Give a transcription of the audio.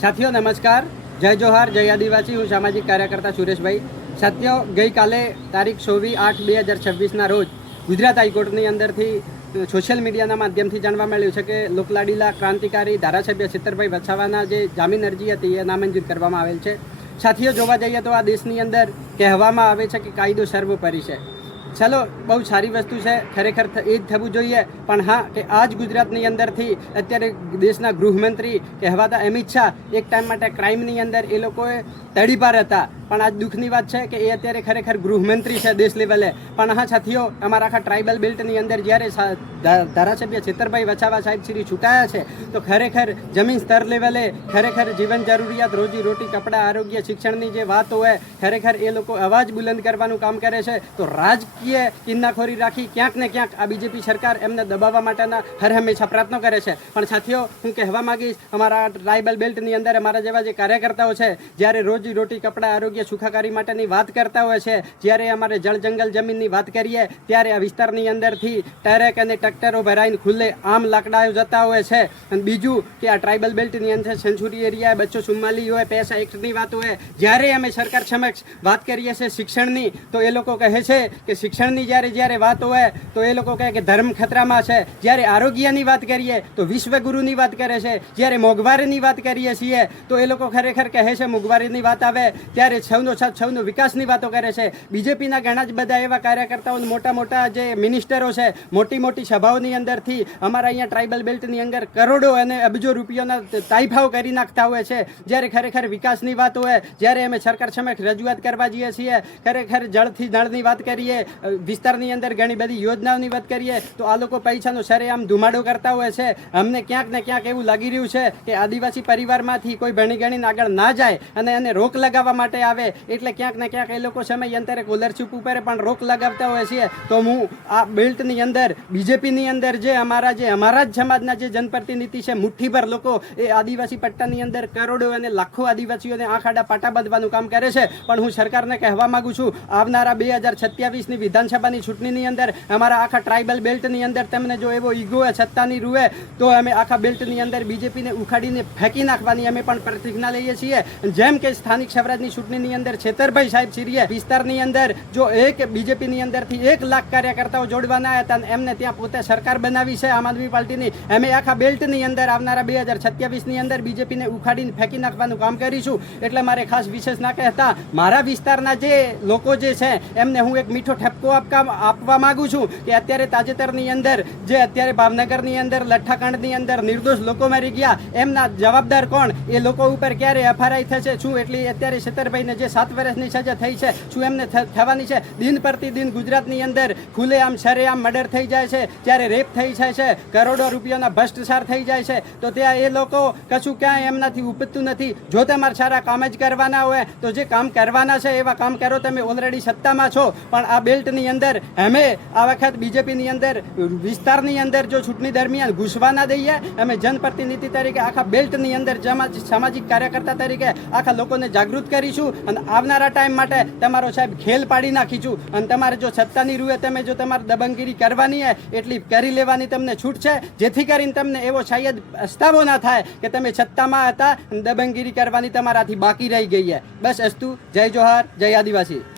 સાથીઓ નમસ્કાર, જય જોહાર, જય આદિવાસી। હું સામાજિક કાર્યકર્તા સુરેશભાઈ। સાથીઓ, ગઈકાલે તારીખ 24/8/2026ના રોજ ગુજરાત હાઈકોર્ટની અંદરથી સોશિયલ મીડિયાના માધ્યમથી જાણવા મળ્યું છે કે લોકલાડીલા ક્રાંતિકારી ધારાસભ્ય છેતરભાઈ વસાવાના જે જામીન અરજી હતી એ નામંજૂર કરવામાં આવેલ છે। સાથીઓ, જોવા જઈએ તો આ દેશની અંદર કહેવામાં આવે છે કે કાયદો સર્વોપરી છે। ચાલો, બહુ સારી વસ્તુ છે, ખરેખર એ જ થવું જોઈએ। પણ હા, કે આ જ ગુજરાતની અંદરથી અત્યારે દેશના ગૃહમંત્રી કહેવાતા અમિત શાહ એક ટાઈમ માટે ક્રાઇમની અંદર એ લોકોએ તડીપાર હતા, પણ આજ દુઃખની વાત છે કે એ અત્યારે ખરેખર ગૃહમંત્રી છે દેશ લેવલે। પણ હા સાથીઓ, અમારા આખા ટ્રાઇબલ બેલ્ટની અંદર જ્યારે ધારાસભ્ય છેતરભાઈ વસાવા સાહેબ શ્રી છૂટાયા છે તો ખરેખર જમીન સ્તર લેવલે ખરેખર જીવન જરૂરિયાત, રોજી રોટી, કપડાં, આરોગ્ય, શિક્ષણની જે વાત હોય ખરેખર એ લોકો અવાજ બુલંદ કરવાનું કામ કરે છે। તો રાજકીય કિન્નાખોરી રાખી ક્યાંક ને ક્યાંક આ બીજેપી સરકાર એમને દબાવવા માટેના હર હંમેશા પ્રયત્નો કરે છે। પણ સાથીઓ, હું કહેવા માંગીશ, અમારા ટ્રાઇબલ બેલ્ટની અંદર અમારા જેવા જે કાર્યકર્તાઓ છે જ્યારે રોજી રોટી, કપડાં, આરોગ્ય, સુખાકારી માટેની વાત કરતા હોય છે, જ્યારે અમારે જળ જંગલ જમીનની વાત કરીએ ત્યારે આ વિસ્તારની અંદરથી ટ્રક અને ટ્રેક્ટરો ભરાઈને ખુલ્લે આમ લાકડાઓ જતા હોય છે। અને બીજું કે આ ટ્રાઇબલ બેલ્ટની અંદર સેન્ચુરી એરિયા 244 હોય, પૈસા એક્ટની વાત હોય, જ્યારે અમે સરકાર સમક્ષ વાત કરીએ છીએ શિક્ષણની તો એ લોકો કહે છે કે શિક્ષણની જ્યારે વાત હોય તો એ લોકો કહે કે ધર્મ ખતરામાં છે। જ્યારે આરોગ્યની વાત કરીએ તો વિશ્વગુરુની વાત કરે છે, જ્યારે મોંઘવારીની વાત કરીએ છીએ તો એ લોકો ખરેખર કહે છે મોંઘવારીની વાત આવે ત્યારે સૌનો સાથ, સૌનો વિકાસની વાતો કરે છે। બીજેપીના ઘણા જ બધા એવા કાર્યકર્તાઓ, મોટા મોટા જે મિનિસ્ટરો છે, મોટી મોટી સભાઓની અંદરથી અમારા અહીંયા ટ્રાઇબલ બેલ્ટની અંદર કરોડો અને અબજો રૂપિયાના તાઇફાઓ કરી નાખતા હોય છે। જ્યારે ખરેખર વિકાસની વાત હોય, જ્યારે અમે સરકાર સમક્ષ રજૂઆત કરવા જઈએ છીએ, ખરેખર જળથી નળની વાત કરીએ, વિસ્તારની અંદર ઘણી બધી યોજનાઓની વાત કરીએ તો આ લોકો પૈસાનો સરેઆમ ધુમાડો કરતા હોય છે। અમને ક્યાંક ને ક્યાંક એવું લાગી રહ્યું છે કે આદિવાસી પરિવારમાંથી કોઈ ભણી ગણીને આગળ ના જાય અને એને રોક લગાવવા માટે આવે એટલે ક્યાંક ને ક્યાંક એ લોકો સમયાંતરે સ્કોલરશીપ ઉપર પણ રોક લગાવતા હોય છે। તો હું આ બેલ્ટની અંદર બીજેપીની અંદર જે અમારા જ સમાજના જે જનપ્રતિનિધિ છે, મુઠ્ઠીભર લોકો એ આદિવાસી પટ્ટાની અંદર કરોડો અને લાખો આદિવાસીઓને આંખ આડા પાટા બાંધવાનું કામ કરે છે। પણ હું સરકારને કહેવા માંગુ છું, આવનારા 2027ની વિધાનસભાની ચૂંટણીની અંદર અમારા આખા ટ્રાઇબલ બેલ્ટની અંદર તમને જો એવો ઈગો સત્તાની રૂએ તો અમે આખા બેલ્ટની અંદર બીજેપીને ઉખાડીને ફેંકી નાખવાની અમે પણ પ્રતિજ્ઞા લઈએ છીએ। જેમ કે સ્થાનિક સ્વરાજની ચૂંટણીની અંદર છેતરભાઈ સાહેબ શ્રીએ વિસ્તારની અંદર જો એક બીજેપીની અંદરથી 1 લાખ કાર્યકર્તાઓ જોડવાના હતા એમને ત્યાં પોતે સરકાર બનાવી છે આમ આદમી પાર્ટીની, અમે આખા બેલ્ટની અંદર આવનારા 2027ની અંદર બીજેપીને ઉખાડીને ફેંકી નાખવાનું કામ કરીશું। એટલે મારે ખાસ વિશેષ ના કહેતા મારા વિસ્તારના જે લોકો જે છે એમને હું એક મીઠો ઠપકો આપવા માંગુ છું કે અત્યારે તાજેતરની અંદર જે અત્યારે ભાવનગરની અંદર લઠ્ઠાકાંડની અંદર નિર્દોષ લોકો મરી ગયા, એમના જવાબદાર કોણ? એ લોકો ઉપર ક્યારે એફઆરઆઈ થશે? શું એટલી અત્યારે છેતરભાઈને જે 7 વર્ષની સજા થઈ છે શું એમને થવાની છે? દિન પ્રતિદિન ગુજરાતની અંદર ખુલ્લેઆમ સરેઆમ મર્ડર થઈ જાય છે, જ્યારે રેપ થઈ જાય છે, કરોડો રૂપિયાના ભ્રષ્ટાચાર થઈ જાય છે, તો ત્યાં એ લોકો કશું ક્યાંય એમનાથી ઉપજતું નથી। જો તમારે સારા કામ જ કરવાના હોય તો જે કામ કરવાના છે એવા કામ કરો, તમે ઓલરેડી સત્તામાં છો। પણ આ બેલ્ટની અંદર અમે આ વખત બીજેપીની અંદર વિસ્તારની અંદર જો ચૂંટણી દરમિયાન ઘૂસવા ના દઈએ, અમે જનપ્રતિનિધિ તરીકે આખા બેલ્ટની અંદર સામાજિક કાર્યકર્તા તરીકે આખા લોકોને જાગૃત કરીશું અને આવનારા ટાઈમ માટે તમારો સાહેબ ખેલ પાડી નાખીશું। અને તમારે જો સત્તાની રૂએ તમે જો તમારે દબંગગીરી કરવાની હોય એટલી કરી લેવાની તમને છૂટ છે, જેથી કરીને તમને એવો શાયદ પસ્તાવો ના થાય કે તમે સત્તામાં હતા દબંગગીરી કરવાની તમારાથી બાકી રહી ગઈ है। બસ અસ્તુ, જય જોહાર, જય આદિવાસી।